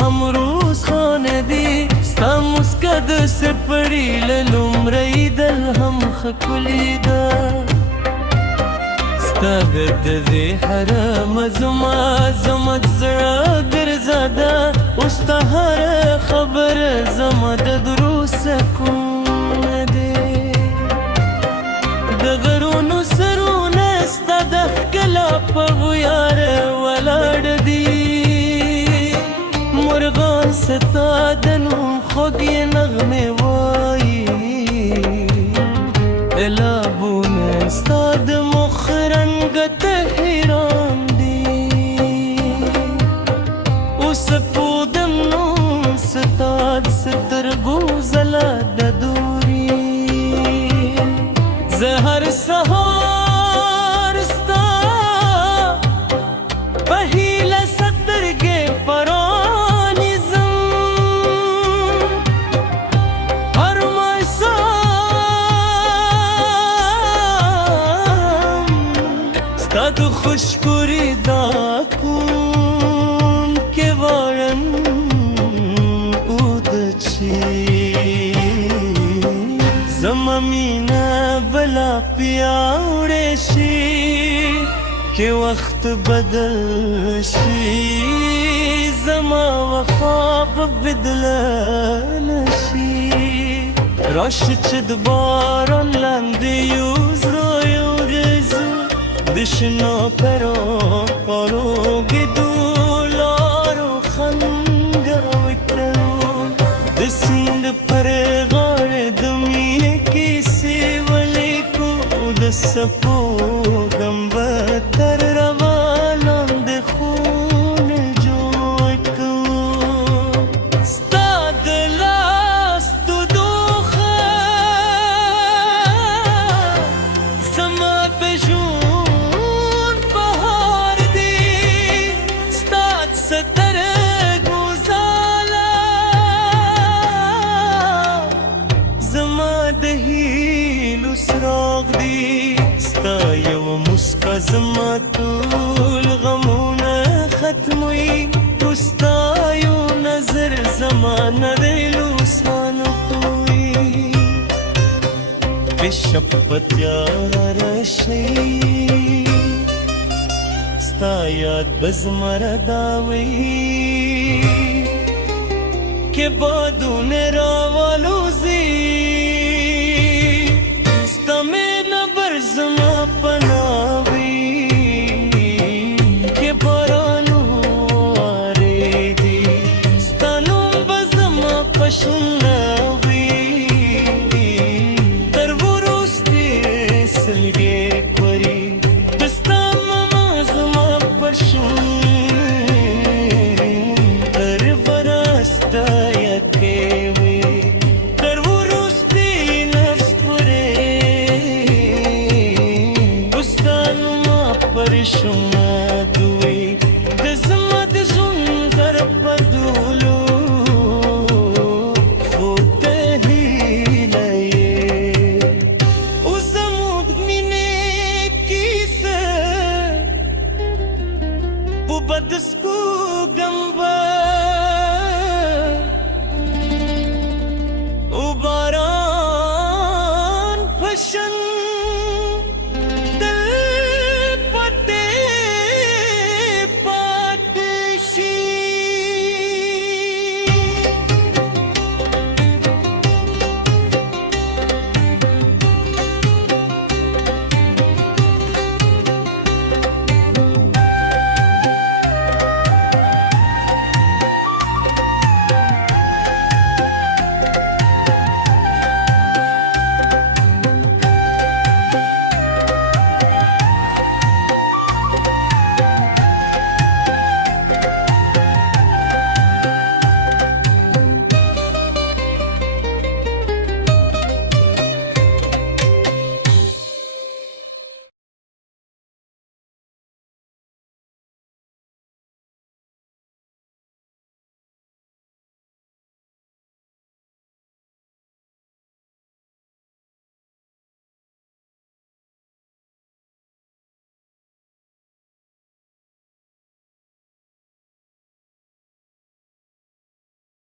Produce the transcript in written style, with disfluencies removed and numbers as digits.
هم روز خانه دی ستا مسکد سپړی للمړی دل هم خکلی ده ستا د دې حرم زما زما زړه ګرځاده اوس ته هره خبره زما د درو سکون دی د غرونو سرونه ستا د ښکلا په غیاره ولاړ دي مرغان ستا د نوم خوږې نغمې وایي الابونه ستا د مخ رنګ ته حیران دي اوس پوهېدم نو ستا د سترګو ځلا د دوري زه هر سهار ستا په هیله سترګې پرانیزم هر ماښام ستا د خوشبوري دا کوم کې واړم زما مینه بلا پیاوړې شي که وخت بدل شي زما وفا به بدله نشي راشه چې د باران لاندې یو زړه یوریځو د شنو پرو ګیدو لارو خنډ وکړو د سیند پر غاړه د مینې کیسې ولیکو د څپو غم تر روا لاندې خون جوړ کړو ستا د لاس دوخه زما په ژوند بهار دی ستا سترګو ځاله زما د هیلو څراغ دی ستا یو مسکا زما ټول غمونه ختموي ستا یو نظر زما نړۍ لوسانو کوي بشپ په تیاره شي ستا یاد به زما رداوي که باد